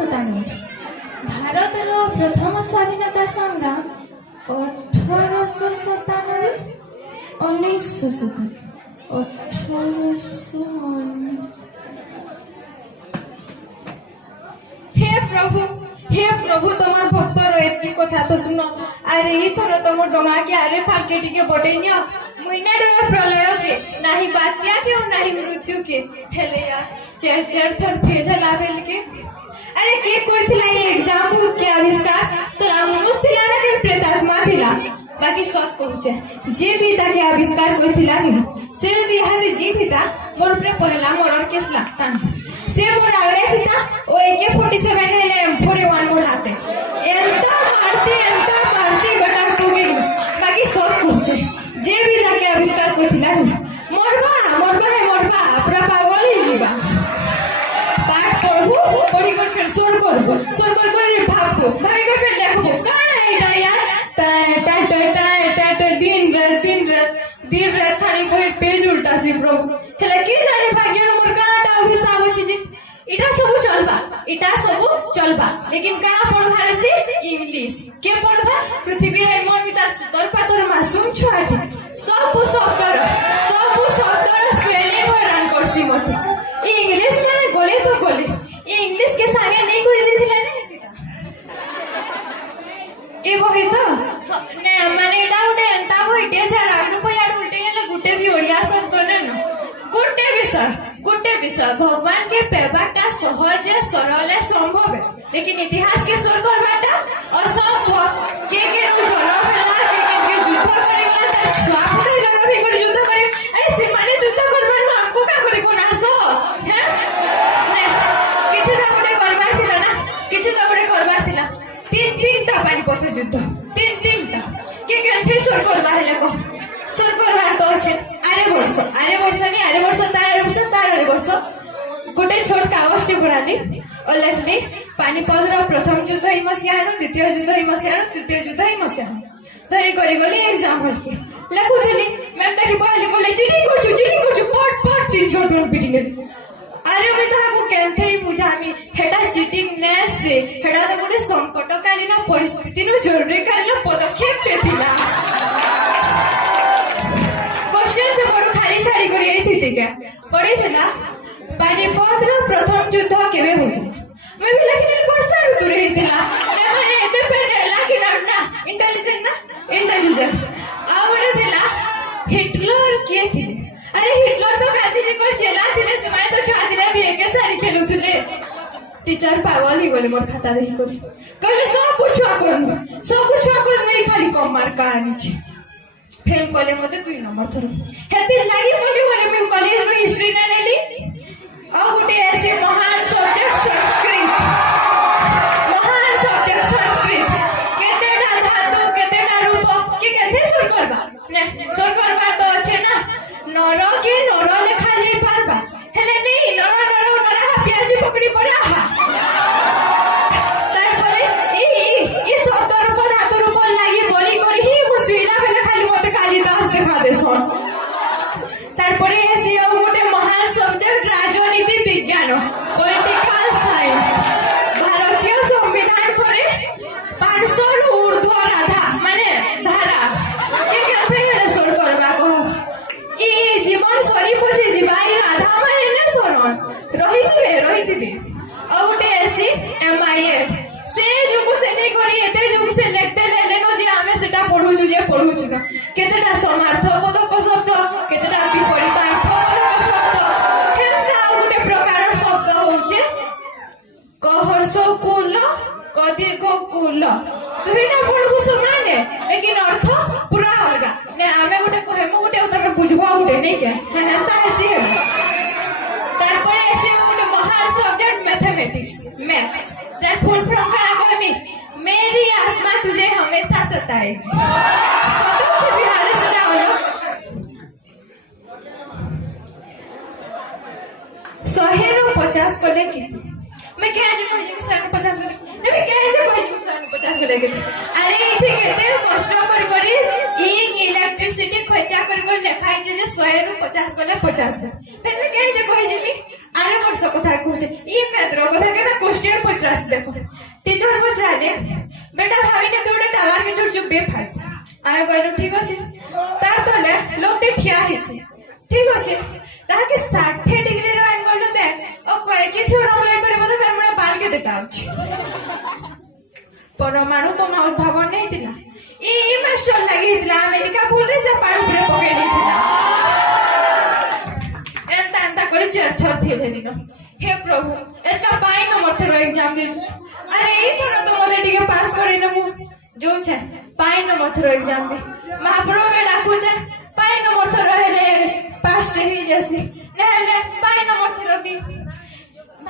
1797 ଭାରତର ପ୍ରଥମ ସ୍ୱାଧୀନତା ସଂଗ୍ରାମ 1897 1997 1819 हे प्रभु तमर भक्तर एतकी कथा तो सुनो अरे ई थर तम डोंगा के अरे फाके टिके बटेनिया मुइना डर प्रलय के नाही बात्या के और नाही मृत्यु के हेले यार चेर चेर थर फेर लावेल के अरे के करथिला ये एग्जाम के आविष्कार सलाम नमस्तिला ना के प्रेतात्मा थिला बाकी सत कहूचे जे भी ताके आविष्कार कोइथिला नि से यदि हाते जीथिता मोर उपरे पहला मर्डर केस लागता से मोर आगड़े थिता ओ AK-47 हेले M41 मोर हाते एंता मारती बेटा टूके बाकी सत कहूचे जे भी ताके आविष्कार कोइथिला नि मरबा पूरा पागल ही जीवा पाठ पढ़बू पढ़ी कर फिर सोर कर भाबू भाई कर फिर देखबू काना एटा यार दिन रात खाली बही पेज उल्टा सी प्रभु हेला की जाने भाग्य मोर कानाटा अभिशाप अछि जे इटा सब चलबा लेकिन काना पढ़बार अछि इंग्लिश के पढ़बा पृथ्वी रे मन बिता सुतर पातर मासूम छुआटी सब शब्दर स्पेलिंग हैरान करसी मते इंग्लिश माने गले तो गले इंग्लिश के संगे नहीं कर जेथिला ने ए बही तो ने माने एडा उडे अंता होइटे जरा आगु पयाड उल्टे गेले गुटे भी ओडिया शब्द ने न गुटे विषय भगवान के पेबाटा सहज सरल संभव लेकिन इतिहास के सोर करबाटा असंभव के नु जन्म होला के युद्ध करेला त स्वाप जन्म भी कर युद्ध करे अरे से माने युद्ध करबार हमको का करे कोन आसो हैं ने किछ त बडे करबार थिला ना तीन टा पानी पथ युद्ध तीन टा के कंट्री सोर करबा हेले को सोर करबार तो छे आरे वर्ष गोटे छोट कागजटे बनाली और लिखली पानीपत प्रथम युद्ध ही मसीहा द्वितीय युद्ध ही मसीहा तृतीय युद्ध ही मसीहा धरी करी गली एग्जाम हल के लिखुली मैम देखी पहले कहले चीटिंग करछु पट तीन छोट पिटी गेली अरे मैं ताको केमथे बुझामी हेटा चीटिंग ने से हेटा तो गोटे संकटकालीन परिस्थिति नु जरूरीकालीन पदक्षेप पे थिला क्वेश्चन पेपर खाली छाड़ी करी एथि के पढ़ी थिला पानीपत प्रथम युद्ध केबे होइथिला मैं भी लेकिन वर्षा ऋतु रे हितिला ने माने एते पेन लाकी ना इंटेलिजेंट आउरे थिला हिटलर के थिले अरे हिटलर तो गांधी जी को चेला थिले से माने तो छाती रे भी एके सारी खेलुथिले टीचर पागल ही गले मोर खाता देखि करी कहले सब कुछ अकल नहीं खाली कम मार्क आनी छी फेल कले मते 2 नंबर थरो हेति लागि बोली बोले मैं कॉलेज में हिस्ट्री ना लेली और गोटे ऐसे महान सब्जेक्ट संस्कृत केतेटा धातु केतेटा रूप के केथे सुर करबा ने सुर करबा तो अछि ना नर के नर लेखा जाई पारबा हेले नहीं नर प्याजी पकड़ी पड़ा तारपरे ई शब्द रूप धातु रूप लागि बोली करी ही मुसिला फेले खाली मते कालिदास देखा देसन तारपरे ऐसे गोटे महान सब्जेक्ट राजनीति विज्ञान पॉलिटिकल साइंस भारतीय संविधान परे 500 रु ऊर्ध्व राधा माने धारा के केफे सोर करबा को ई जीवन सरी पछे जीवाई राधा माने ने सोरन रहिथिबे और गोटे ऐसी MIA से जुगु से नहीं करी एते जुगु से लिखते ले नो जे आमे सेटा पढु छु ना केतेटा समार्थक तो शब्द केतेटा विपरीतार्थक शब्द केतेटा गोटे प्रकार शब्द होचे कहर्ष कुल कदीर्घ कुल दुईटा पढबु समान लेकिन अर्थ पूरा अलगा ने आमे गोटे कहमु गोटे उतर बुझबा गोटे नहीं के हेनता ऐसी है तारपरे ऐसे गोटे महान subject mathematics maths that full from काना कहमी मेरी आत्मा तुझे हमेशा सताए सतत से बिहार से जाओ 150 कले के मैं क्या जे कहि 150 कले नहीं क्या जे कहि 150 कले के अरे इथे केते कष्ट करी इलेक्ट्रिसिटी खर्चा करी लिखाई जे 100 रु 50 कले 50 फिर मैं क्या जे कहि जेमी अरे वर्ष कथा कहूचे ई मेद्रो कथा के क्वेश्चन पचास देखो टीचर बस राजे बेटा भाभी ने तो टावर के चुप चुप बेफाई आए कहलु ठीक अच्छे तार तले लोकटे ठिया हेछि ठीक अच्छे ताके 60 डिग्री रो एंगल दे ओ कहछि थ्योरम लाई करे बोले हमरा बाल के देता अछि परमाणु बोमा उद्भावन नहीं थिला ई मास्टर लागि थिला अमेरिका बोले जे पाड़ ऊपर पके नहीं थिला एंता एंता करे चर्चा थिले दिनो हे प्रभु इसका पाई नंबर थरो एग्जाम दे अरे ई थरो तो मोदे टिके पास करे न मु जो छे पाई नंबर थरो एग्जाम दे महाप्रभु के डाकू छे पाई नंबर थरो हेले पास ही जैसे नहले पाई नंबर थरो दी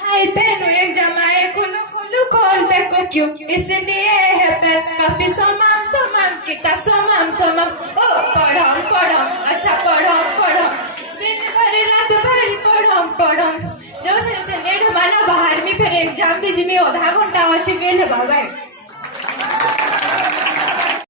भाई तेनु एग्जाम आए कुलु कुलु कॉल बैक को क्यों इसलिए है पर कॉपी समाम समाम किताब समाम समाम ओ पढ़ो अच्छा पढ़ो दिन भर रात भर पढ़ो जो से नेट माना बाहर में फिर एग्जाम दे जिमी आधा घंटा अच्छे मेले बाबा